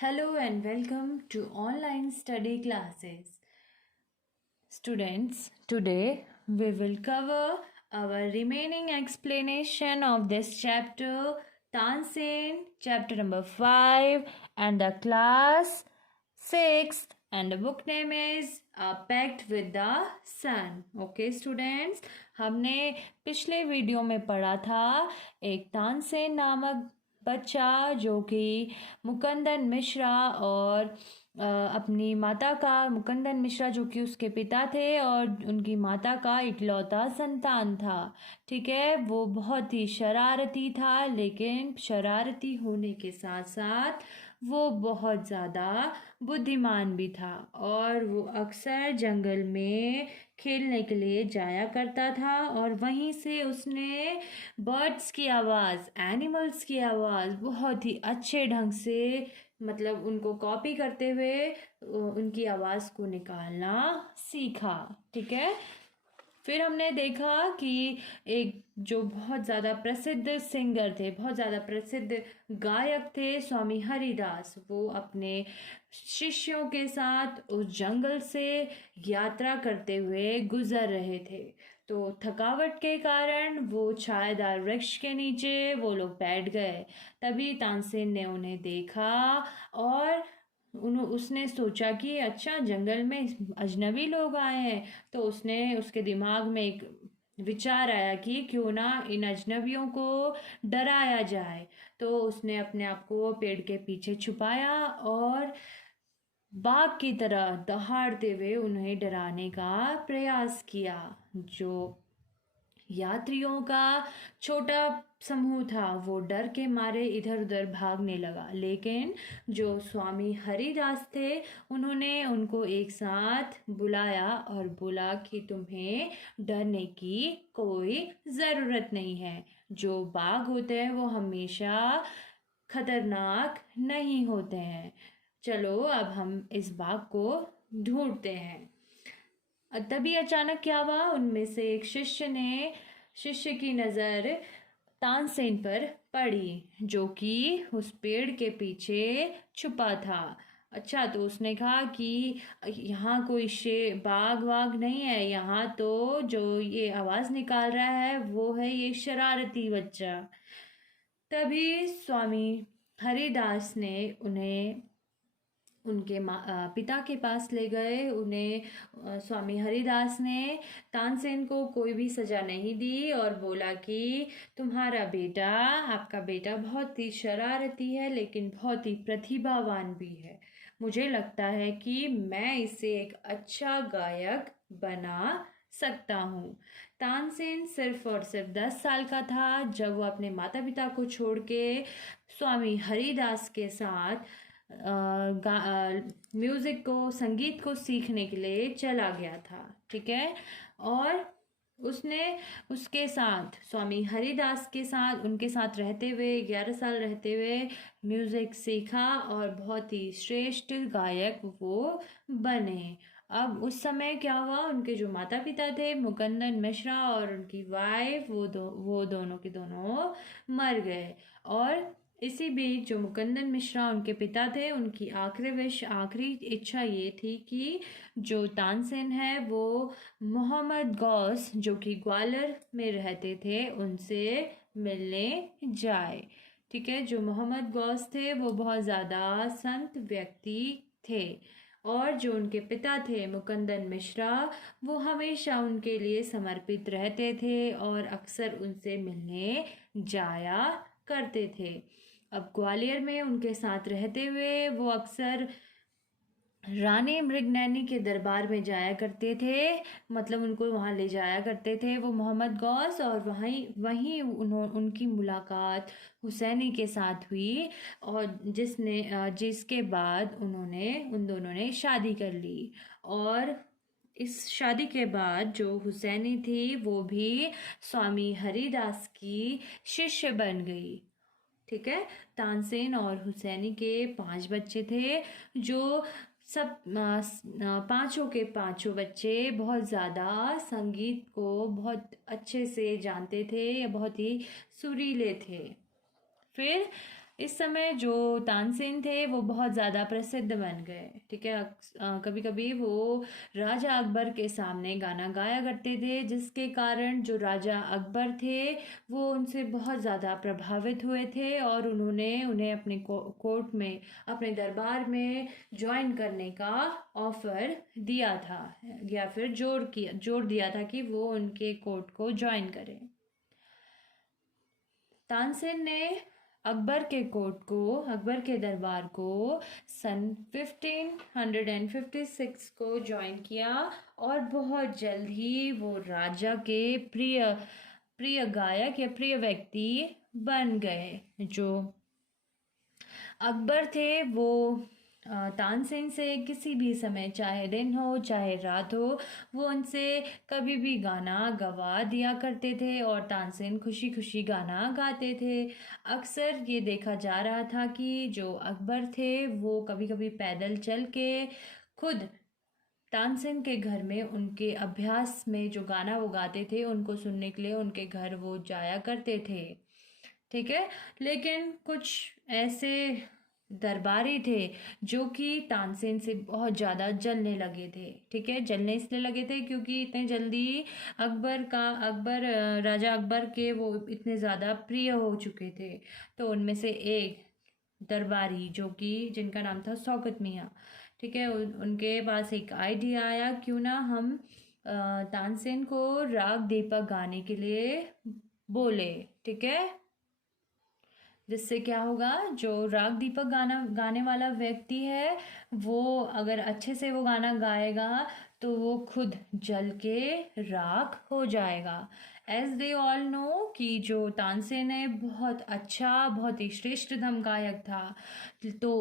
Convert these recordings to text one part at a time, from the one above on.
Hello and welcome to online study classes. Students, today we will cover our remaining explanation of this chapter, Tansen, chapter number 5, and the class 6th, and the book name is A Pact with the Sun. Okay students, हमने पिछले video में पढ़ा था एक तानसेन नामक बच्चा जो कि मुकंदन मिश्रा और अपनी माता का मुकंदन मिश्रा जो कि उसके पिता थे और उनकी माता का इकलौता संतान था। ठीक है, वो बहुत ही शरारती था, लेकिन शरारती होने के साथ साथ वो बहुत ज़्यादा बुद्धिमान भी था और वो अक्सर जंगल में खेलने के लिए जाया करता था और वहीं से उसने बर्ड्स की आवाज़, एनिमल्स की आवाज़ बहुत ही अच्छे ढंग से मतलब उनको कॉपी करते हुए उनकी आवाज़ को निकालना सीखा। ठीक है, फिर हमने देखा कि एक जो बहुत ज़्यादा प्रसिद्ध सिंगर थे, बहुत ज़्यादा प्रसिद्ध गायक थे, स्वामी हरिदास, वो अपने शिष्यों के साथ उस जंगल से यात्रा करते हुए गुजर रहे थे। तो थकावट के कारण वो छायादार वृक्ष के नीचे वो लोग बैठ गए। तभी तानसेन ने उन्हें देखा और उसने सोचा कि अच्छा, जंगल में अजनबी लोग आए हैं। तो उसके दिमाग में एक विचार आया कि क्यों ना इन अजनबियों को डराया जाए। तो उसने अपने आप को पेड़ के पीछे छुपाया और बाघ की तरह दहाड़ते हुए उन्हें डराने का प्रयास किया। जो यात्रियों का छोटा समूह था वो डर के मारे इधर उधर भागने लगा, लेकिन जो स्वामी हरिदास थे उन्होंने उनको एक साथ बुलाया और बोला कि तुम्हें डरने की कोई ज़रूरत नहीं है। जो बाघ होते हैं वो हमेशा खतरनाक नहीं होते हैं। चलो अब हम इस बाघ को ढूंढते हैं। तभी अचानक क्या हुआ, उनमें से एक शिष्य की नज़र तानसेन पर पड़ी जो कि उस पेड़ के पीछे छुपा था। अच्छा, तो उसने कहा कि यहाँ कोई बाघ वाघ नहीं है, यहाँ तो जो ये आवाज़ निकाल रहा है वो है ये शरारती बच्चा। तभी स्वामी हरिदास ने उन्हें उनके पिता के पास ले गए। स्वामी हरिदास ने तानसेन को कोई भी सज़ा नहीं दी और बोला कि आपका बेटा बहुत ही शरारती है लेकिन बहुत ही प्रतिभावान भी है। मुझे लगता है कि मैं इसे एक अच्छा गायक बना सकता हूँ। तानसेन सिर्फ और सिर्फ 10 साल का था जब वो अपने माता पिता को छोड़ के स्वामी हरिदास के साथ म्यूज़िक को, संगीत को सीखने के लिए चला गया था। ठीक है, और उसने उसके साथ स्वामी हरिदास के साथ उनके साथ रहते हुए 11 साल रहते हुए म्यूज़िक सीखा और बहुत ही श्रेष्ठ गायक वो बने। अब उस समय क्या हुआ, उनके जो माता पिता थे मुकंदन मिश्रा और उनकी वाइफ वो दोनों के दोनों मर गए। और इसी बीच जो मुकंदन मिश्रा उनके पिता थे, उनकी आखिरी इच्छा ये थी कि जो तानसेन है वो मोहम्मद गौस जो कि ग्वालियर में रहते थे उनसे मिलने जाए। ठीक है, जो मोहम्मद गौस थे वो बहुत ज़्यादा संत व्यक्ति थे और जो उनके पिता थे मुकंदन मिश्रा वो हमेशा उनके लिए समर्पित रहते थे और अक्सर उनसे मिलने जाया करते थे। अब ग्वालियर में उनके साथ रहते हुए वो अक्सर रानी मृगनयनी के दरबार में जाया करते थे, मतलब उनको वहाँ ले जाया करते थे वो मोहम्मद गौस, और वहीं वहीं उनकी मुलाकात हुसैनी के साथ हुई और जिसके बाद उन दोनों ने शादी कर ली। और इस शादी के बाद जो हुसैनी थी वो भी स्वामी हरिदास की शिष्य बन गई। ठीक है, तानसेन और हुसैनी के 5 बच्चे थे जो सब पांचों के पांचों बच्चे बहुत ज़्यादा संगीत को बहुत अच्छे से जानते थे या बहुत ही सुरीले थे। फिर इस समय जो तानसेन थे वो बहुत ज़्यादा प्रसिद्ध बन गए। ठीक है, कभी कभी वो राजा अकबर के सामने गाना गाया करते थे, जिसके कारण जो राजा अकबर थे वो उनसे बहुत ज़्यादा प्रभावित हुए थे और उन्होंने उन्हें अपने कोर्ट में, अपने दरबार में ज्वाइन करने का ऑफर दिया था, या फिर जोर दिया था कि वो उनके कोर्ट को ज्वाइन करें। तानसेन ने अकबर के कोर्ट को, अकबर के दरबार को सन 1556 को ज्वाइन किया और बहुत जल्द ही वो राजा के प्रिय प्रिय गायक या प्रिय व्यक्ति बन गए। जो अकबर थे वो तानसेन से किसी भी समय, चाहे दिन हो चाहे रात हो, वो उनसे कभी भी गाना गवा दिया करते थे और तानसेन खुशी खुशी गाना गाते थे। अक्सर ये देखा जा रहा था कि जो अकबर थे वो कभी कभी पैदल चल के खुद तानसेन के घर में, उनके अभ्यास में जो गाना वो गाते थे उनको सुनने के लिए उनके घर वो जाया करते थे। ठीक है, लेकिन कुछ ऐसे दरबारी थे जो कि तानसेन से बहुत ज़्यादा जलने लगे थे। ठीक है, जलने इसलिए लगे थे क्योंकि इतने जल्दी राजा अकबर के वो इतने ज़्यादा प्रिय हो चुके थे। तो उनमें से एक दरबारी जो कि जिनका नाम था शौकत मियाँ, ठीक है, उनके पास एक आइडिया आया, क्यों ना हम तानसेन को राग दीपक गाने के लिए बोले। ठीक है, जिससे क्या होगा, जो राग दीपक गाना गाने वाला व्यक्ति है वो अगर अच्छे से वो गाना गाएगा तो वो खुद जल के राख हो जाएगा। एज दे ऑल नो कि जो तानसेन है बहुत अच्छा, बहुत ही श्रेष्ठतम गायक था। तो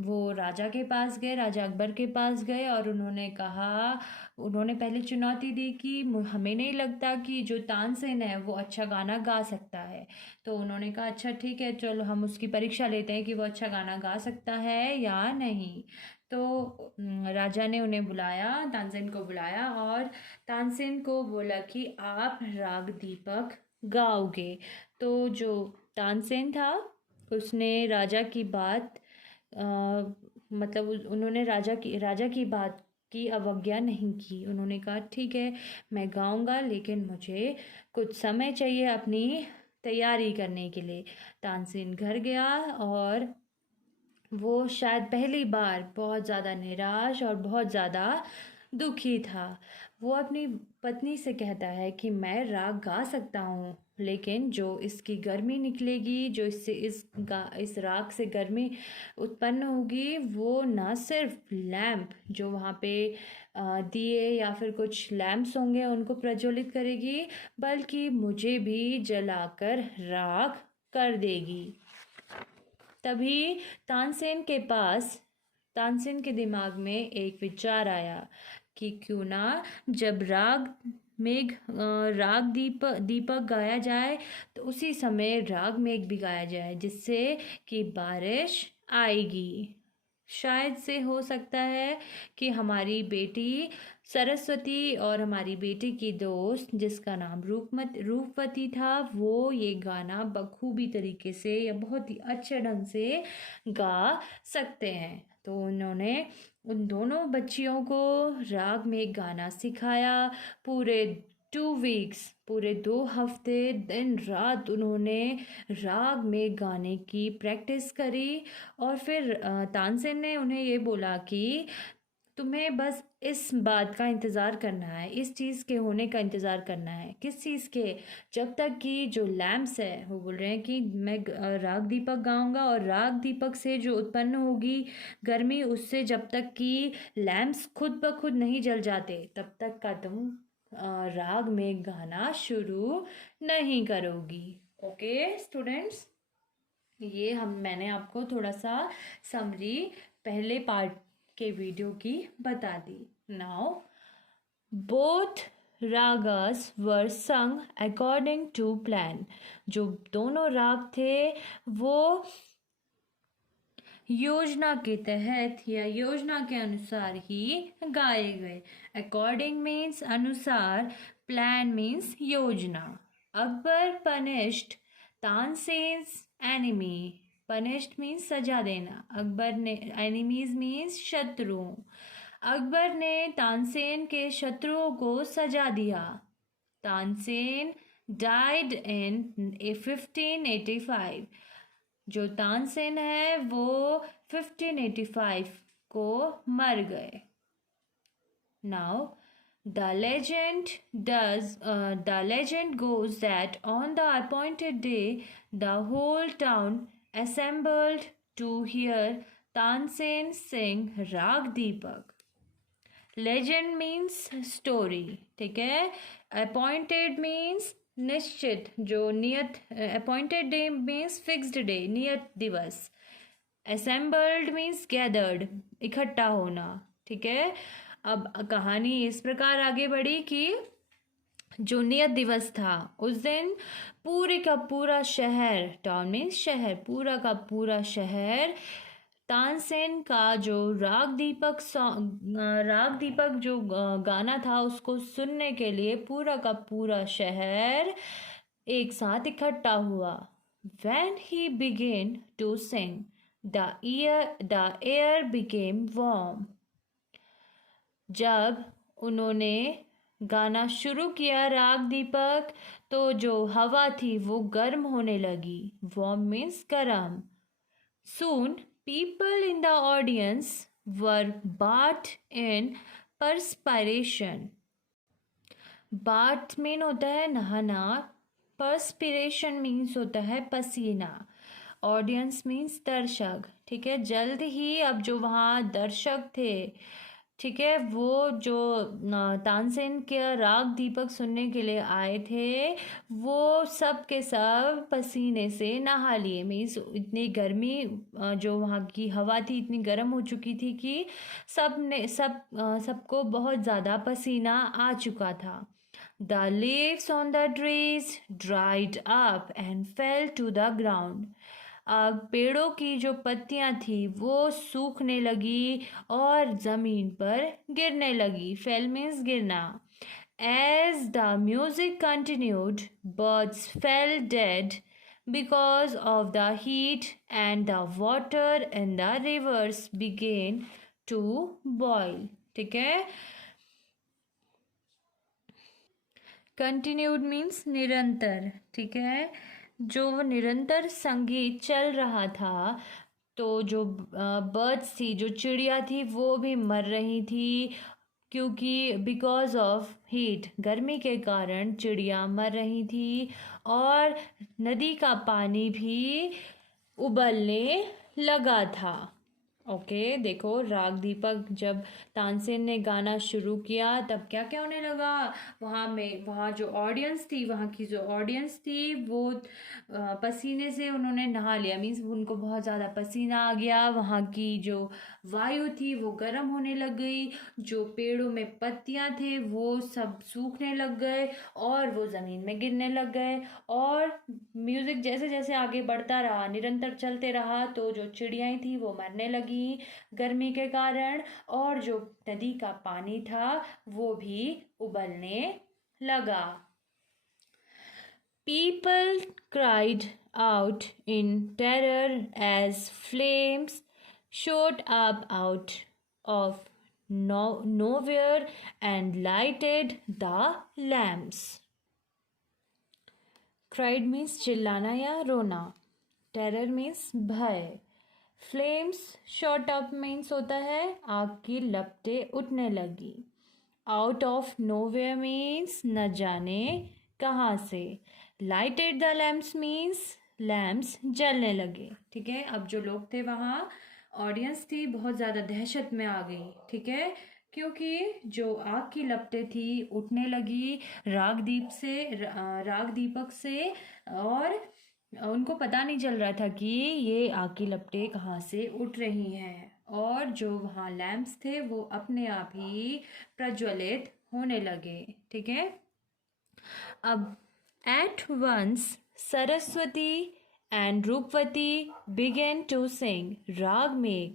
वो राजा के पास गए, राजा अकबर के पास गए और उन्होंने पहले चुनौती दी कि हमें नहीं लगता कि जो तानसेन है वो अच्छा गाना गा सकता है। तो उन्होंने कहा अच्छा ठीक है, चलो हम उसकी परीक्षा लेते हैं कि वो अच्छा गाना गा सकता है या नहीं। तो राजा ने उन्हें बुलाया, तानसेन को बुलाया और तानसेन को बोला कि आप राग दीपक गाओगे। तो जो तानसेन था उसने राजा की बात मतलब उन्होंने राजा की बात की अवज्ञा नहीं की। उन्होंने कहा ठीक है मैं गाऊंगा, लेकिन मुझे कुछ समय चाहिए अपनी तैयारी करने के लिए। तानसेन घर गया और वो शायद पहली बार बहुत ज़्यादा निराश और बहुत ज़्यादा दुखी था। वो अपनी पत्नी से कहता है कि मैं राग गा सकता हूँ, लेकिन जो इसकी गर्मी निकलेगी, जो इससे इस राग से गर्मी उत्पन्न होगी, वो ना सिर्फ लैंप जो वहाँ पे दिए या फिर कुछ लैंप्स होंगे उनको प्रज्वलित करेगी, बल्कि मुझे भी जलाकर राख कर देगी। तभी तानसेन के दिमाग में एक विचार आया कि क्यों ना जब राग दीपक गाया जाए तो उसी समय राग मेघ भी गाया जाए, जिससे कि बारिश आएगी। शायद से हो सकता है कि हमारी बेटी सरस्वती और हमारी बेटी की दोस्त जिसका नाम रूपवती था, वो ये गाना बखूबी तरीके से या बहुत ही अच्छे ढंग से गा सकते हैं। तो उन्होंने उन दोनों बच्चियों को राग में गाना सिखाया। पूरे 2 वीक्स, पूरे 2 हफ्ते दिन रात उन्होंने राग में गाने की प्रैक्टिस करी। और फिर तानसेन ने उन्हें ये बोला कि तुम्हें बस इस बात का इंतज़ार करना है, इस चीज़ के होने का इंतज़ार करना है। किस चीज़ के? जब तक कि जो लैम्प्स है, वो बोल रहे हैं कि मैं राग दीपक गाऊंगा और राग दीपक से जो उत्पन्न होगी गर्मी, उससे जब तक कि लैम्प्स खुद ब खुद नहीं जल जाते तब तक का तुम राग में गाना शुरू नहीं करोगी। ओके स्टूडेंट्स, ये मैंने आपको थोड़ा सा समरी पहले पार्ट के वीडियो की बता दी। नाउ बोथ रागस वर संग अकॉर्डिंग टू प्लान। जो दोनों राग थे वो योजना के तहत या योजना के अनुसार ही गाए गए। अकॉर्डिंग मीन्स अनुसार, प्लान मीन्स योजना। Akbar punished Tansen's enemy punished means सजा देना। अकबर ने, एनिमीज मीन्स शत्रु। अकबर ने तानसेन के शत्रुओं को सजा दिया। Tansen died in 1585। जो तानसेन है वो 1585 को मर गए। Now, the legend goes that on the appointed day, the whole town assembled to hear Tansen sing Rag Deepak. Legend means story, ठीक है। Appointed means निश्चित, जो नियत, appointed day means fixed day, नियत दिवस। Assembled means gathered, इकट्ठा होना, ठीक है। अब कहानी इस प्रकार आगे बढ़ी कि जो नियत दिवस था उस दिन पूरे का पूरा शहर, टाउन मीन्स शहर, पूरा का पूरा शहर तानसेन का जो राग दीपक जो गाना था उसको सुनने के लिए पूरा का पूरा शहर एक साथ इकट्ठा हुआ। When he began to sing, the air became warm. जब उन्होंने गाना शुरू किया राग दीपक, तो जो हवा थी वो गर्म होने लगी। वार्म मीन्स गर्म। Soon people in the audience were bathed in perspiration. Bath mean होता है नहाना, perspiration मीन्स होता है पसीना, ऑडियंस मीन्स दर्शक, ठीक है। जल्द ही अब जो वहाँ दर्शक थे, ठीक है, वो जो तानसेन के राग दीपक सुनने के लिए आए थे वो सब के सब पसीने से नहा लिए। मीन्स इतनी गर्मी, जो वहाँ की हवा थी इतनी गर्म हो चुकी थी कि सबको बहुत ज़्यादा पसीना आ चुका था। The leaves on the trees dried up and fell to the ground. अब पेड़ों की जो पत्तियां थी वो सूखने लगी और ज़मीन पर गिरने लगी। फेल मीन्स गिरना। As the music continued, birds fell dead because of the heat and the water in the rivers began to boil. ठीक है। कंटिन्यूड मीन्स निरंतर, ठीक है। जो निरंतर संगीत चल रहा था तो जो बर्ड्स थी, जो चिड़िया थी वो भी मर रही थी, क्योंकि बिकॉज ऑफ हीट, गर्मी के कारण चिड़िया मर रही थी और नदी का पानी भी उबलने लगा था। ओके, देखो राग दीपक जब तानसेन ने गाना शुरू किया तब क्या क्या होने लगा। वहाँ जो ऑडियंस थी, वहाँ की जो ऑडियंस थी वो पसीने से उन्होंने नहा लिया। मीन्स उनको बहुत ज़्यादा पसीना आ गया। वहाँ की जो वायु थी वो गर्म होने लग गई। जो पेड़ों में पत्तियाँ थे वो सब सूखने लग गए और वो ज़मीन में गिरने लग गए। और म्यूज़िक जैसे जैसे आगे बढ़ता रहा, निरंतर चलते रहा, तो जो चिड़ियाँ थी वो मरने लगी गर्मी के कारण, और जो नदी का पानी था वो भी उबलने लगा। People cried out in terror as flames shot up out of nowhere and lighted the lamps. Cried means चिल्लाना या रोना। Terror means भय। फ्लेम्स शॉट अप मीन्स होता है आग की लपटें उठने लगी। आउट ऑफ नोवेयर मीन्स न जाने कहाँ से। Lighted the lamps means lamps जलने लगे। ठीक है, अब जो लोग थे वहाँ, ऑडियंस थी, बहुत ज़्यादा दहशत में आ गई। ठीक है, क्योंकि जो आग की लपटें थी उठने लगी राग दीपक से, और उनको पता नहीं चल रहा था कि ये आग की लपटें कहाँ से उठ रही हैं, और जो वहाँ लैम्प्स थे वो अपने आप ही प्रज्वलित होने लगे। ठीक है, अब at once Saraswati and Roopvati began to sing raag Megh.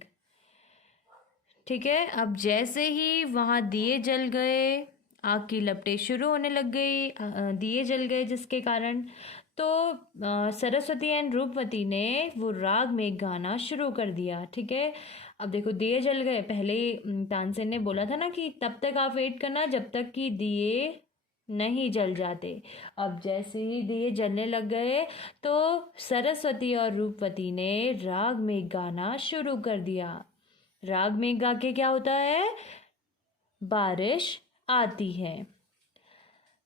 ठीक है, अब जैसे ही वहाँ दिए जल गए, आग की लपटें शुरू होने लग गई, दिए जल गए जिसके कारण, तो सरस्वती एंड रूपवती ने वो राग में गाना शुरू कर दिया। ठीक है, अब देखो दिए जल गए। पहले तानसेन ने बोला था ना कि तब तक आप वेट करना जब तक कि दिए नहीं जल जाते। अब जैसे ही दिए जलने लग गए तो सरस्वती और रूपवती ने राग में गाना शुरू कर दिया। राग में गा के क्या होता है? बारिश आती है।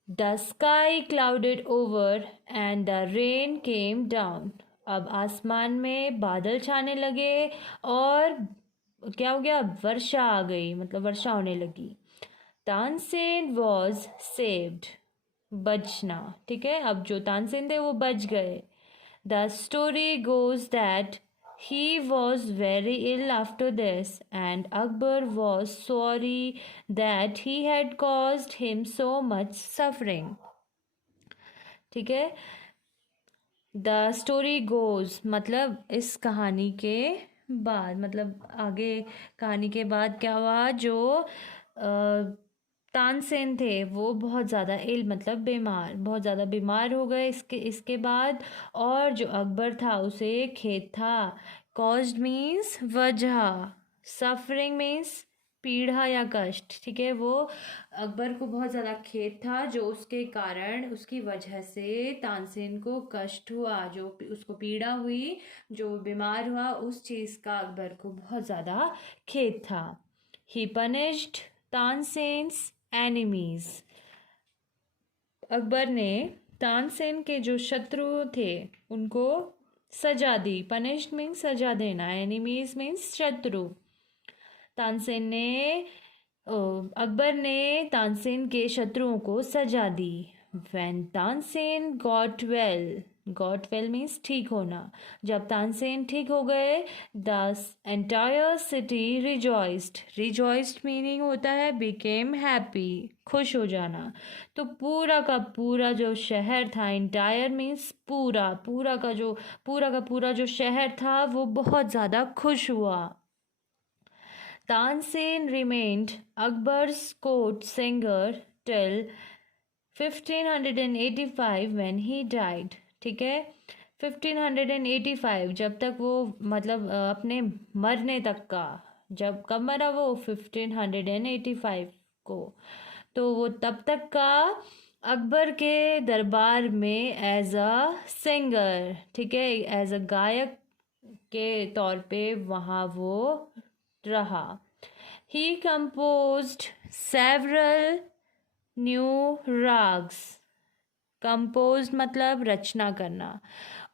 The sky clouded over and the rain came down. अब आसमान में बादल छाने लगे और क्या हो गया? वर्षा आ गई, मतलब वर्षा होने लगी। तानसेन वॉज सेव्ड, बचना। ठीक है, अब जो तानसेन थे वो बच गए। The story goes that he was very ill after this, and Akbar was sorry that he had caused him so much suffering. ठीक है, द स्टोरी गोज मतलब इस कहानी के बाद, मतलब आगे कहानी के बाद क्या हुआ? जो तानसेन थे वो बहुत ज़्यादा इल मतलब बीमार, बहुत ज़्यादा बीमार हो गए इसके बाद। और जो अकबर था उसे खेद था। कॉज्ड मीन्स वजह, सफरिंग मीन्स पीड़ा या कष्ट। ठीक है, वो अकबर को बहुत ज़्यादा खेद था जो उसके कारण, उसकी वजह से तानसेन को कष्ट हुआ, जो उसको पीड़ा हुई, जो बीमार हुआ, उस चीज़ का अकबर को बहुत ज़्यादा खेद था। ही पनिश्ड तानसेन्स एनिमीज। अकबर ने तानसेन के जो शत्रु थे उनको सजा दी। पनिश्ड मीन्स सजा देना, एनिमीज मीन्स शत्रु। तानसेन ने अकबर ने तानसेन के शत्रुओं को सजा दी। When Tansen got well means ठीक होना। जब तानसेन ठीक हो गए, the entire city rejoiced meaning होता है became happy, खुश हो जाना। तो पूरा का पूरा जो शहर था, entire मीन्स पूरा, पूरा का पूरा जो शहर था वो बहुत ज़्यादा खुश हुआ। Tansen remained Akbar's court singer till 1585 when he died. ठीक है, 1585 जब तक वो मतलब अपने मरने तक का, जब कब मरा वो? 1585 को। तो वो तब तक का अकबर के दरबार में एज अ सिंगर, ठीक है, एज अ गायक के तौर पे वहाँ वो रहा। He composed several new ragas. Compose मतलब रचना करना।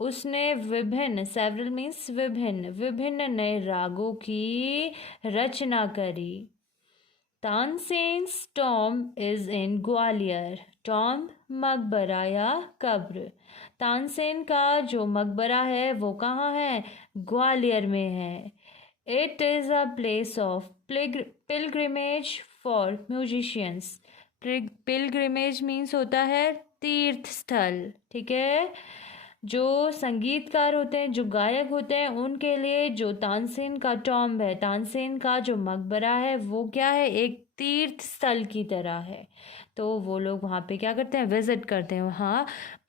उसने विभिन्न, सेवरल मीन्स विभिन्न, विभिन्न नए रागों की रचना करी। Tansen's tomb is in Gwalior. Tomb मकबरा या कब्र। तानसेन का जो मकबरा है वो कहाँ है? ग्वालियर में है। It is a place of pilgrimage for musicians. Pilgrimage means होता है तीर्थ स्थल। ठीक है, जो संगीतकार होते हैं, जो गायक होते हैं, उनके लिए जो तानसेन का टॉम्ब है, तानसेन का जो मकबरा है वो क्या है? एक तीर्थ स्थल की तरह है। तो वो लोग वहाँ पे क्या करते हैं? विजिट करते हैं वहाँ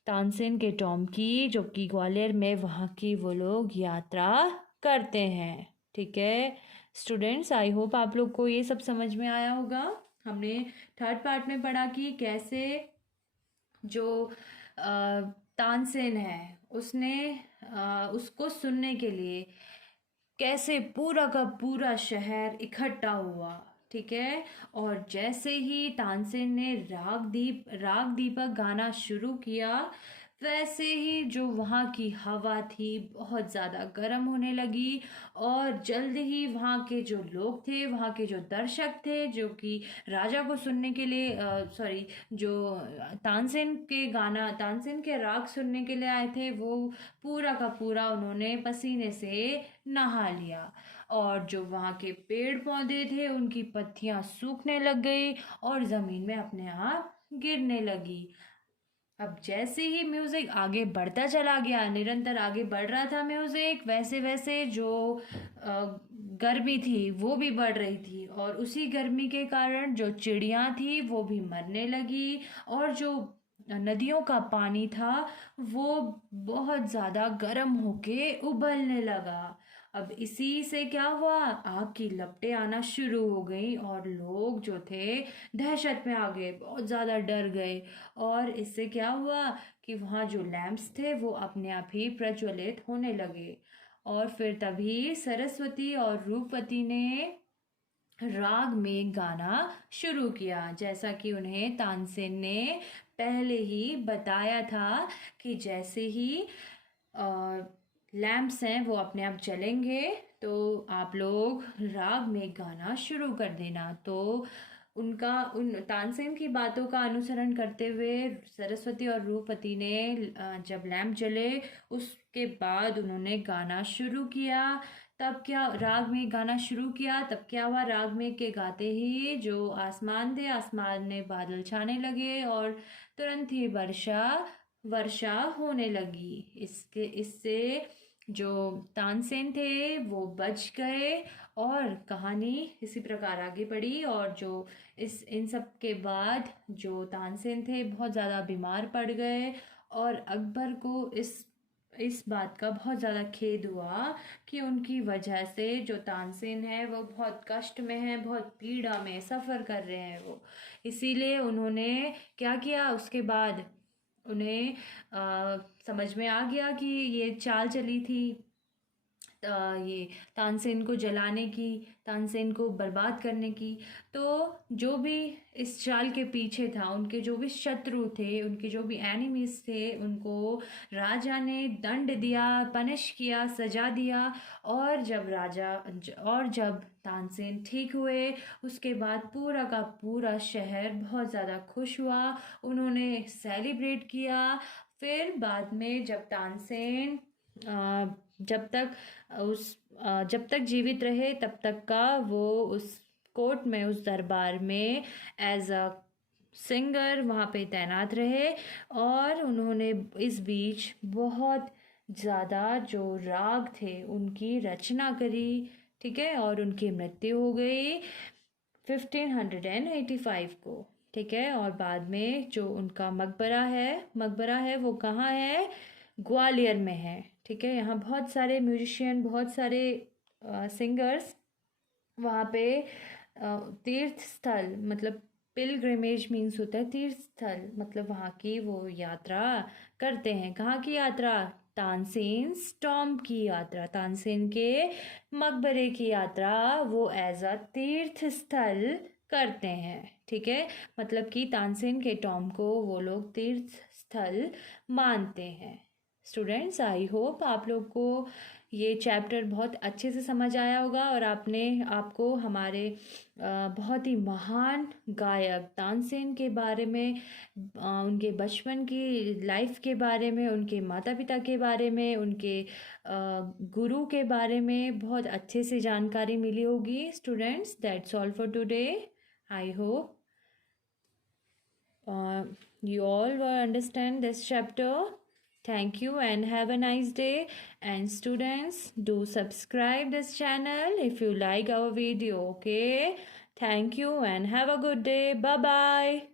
तानसेन के टॉम्ब की, जो कि ग्वालियर में, वहाँ की वो लोग यात्रा करते हैं। ठीक है स्टूडेंट्स, आई होप आप लोग को ये सब समझ में आया होगा। हमने थर्ड पार्ट में पढ़ा कि कैसे जो तानसेन है उसने उसको सुनने के लिए कैसे पूरा का पूरा शहर इकट्ठा हुआ। ठीक है, और जैसे ही तानसेन ने राग दीपक गाना शुरू किया, वैसे ही जो वहाँ की हवा थी बहुत ज़्यादा गर्म होने लगी। और जल्द ही वहाँ के जो लोग थे, वहाँ के जो दर्शक थे, जो कि राजा को सुनने के लिए जो तानसेन के राग सुनने के लिए आए थे, वो पूरा का पूरा उन्होंने पसीने से नहा लिया। और जो वहाँ के पेड़ पौधे थे उनकी पत्तियाँ सूखने लग गई और ज़मीन में अपने आप गिरने लगी। अब जैसे ही म्यूजिक आगे बढ़ता चला गया, निरंतर आगे बढ़ रहा था म्यूजिक, वैसे वैसे जो गर्मी थी वो भी बढ़ रही थी। और उसी गर्मी के कारण जो चिड़ियाँ थी वो भी मरने लगी। और जो नदियों का पानी था वो बहुत ज़्यादा गर्म होके उबलने लगा। अब इसी से क्या हुआ, आग की लपटें आना शुरू हो गई और लोग जो थे दहशत में आ गए, बहुत ज़्यादा डर गए। और इससे क्या हुआ कि वहाँ जो लैंप्स थे वो अपने आप ही प्रज्वलित होने लगे। और फिर तभी सरस्वती और रूपवती ने राग में गाना शुरू किया, जैसा कि उन्हें तानसेन ने पहले ही बताया था कि जैसे ही लैम्प्स हैं वो अपने आप जलेंगे तो आप लोग राग में गाना शुरू कर देना। तो उन तानसेन की बातों का अनुसरण करते हुए सरस्वती और रूपवती ने जब लैम्प जले उसके बाद उन्होंने गाना शुरू किया। तब क्या राग में गाना शुरू किया, तब क्या हुआ, राग में के गाते ही जो आसमान थे आसमान में बादल छाने लगे और तुरंत ही वर्षा वर्षा होने लगी। इससे जो तानसेन थे वो बच गए और कहानी इसी प्रकार आगे बढ़ी। और जो इन सब के बाद जो तानसेन थे बहुत ज़्यादा बीमार पड़ गए और अकबर को इस बात का बहुत ज़्यादा खेद हुआ कि उनकी वजह से जो तानसेन है वो बहुत कष्ट में है, बहुत पीड़ा में सफ़र कर रहे हैं वो। इसीलिए उन्होंने क्या किया, उसके बाद उन्हें समझ में आ गया कि ये चाल चली थी ये तानसेन को जलाने की, तानसेन को बर्बाद करने की। तो जो भी इस चाल के पीछे था, उनके जो भी शत्रु थे, उनके जो भी एनिमीज थे, उनको राजा ने दंड दिया, पनिश किया, सजा दिया। और जब तानसेन ठीक हुए उसके बाद पूरा का पूरा शहर बहुत ज़्यादा खुश हुआ, उन्होंने सेलिब्रेट किया। फिर बाद में जब तानसेन जब तक जब तक जीवित रहे तब तक का वो उस कोर्ट में, उस दरबार में एज अ सिंगर वहाँ पे तैनात रहे। और उन्होंने इस बीच बहुत ज़्यादा जो राग थे उनकी रचना करी, ठीक है। और उनकी मृत्यु हो गई 1585 को, ठीक है। और बाद में जो उनका मकबरा है वो कहाँ है, ग्वालियर में है, ठीक है। यहाँ बहुत सारे म्यूजिशियन, बहुत सारे सिंगर्स वहाँ पे तीर्थ स्थल, मतलब पिलग्रिमेज मीन्स होता है तीर्थ स्थल, मतलब वहाँ की वो यात्रा करते हैं। कहाँ की यात्रा, तानसेन टॉम्ब की यात्रा, तानसेन के मकबरे की यात्रा वो एज अ तीर्थ स्थल करते हैं, ठीक है। मतलब कि तानसेन के टॉम्ब को वो लोग तीर्थ स्थल मानते हैं। स्टूडेंट्स, आई होप आप लोग को ये चैप्टर बहुत अच्छे से समझ आया होगा और आपको हमारे बहुत ही महान गायक तानसेन के बारे में, उनके बचपन की लाइफ के बारे में, उनके माता पिता के बारे में, उनके गुरु के बारे में बहुत अच्छे से जानकारी मिली होगी। Students, that's all for today. I hope you all will understand this chapter. Thank you and have a nice day. And students, do subscribe this channel if you like our video, okay? Thank you and have a good day. Bye bye.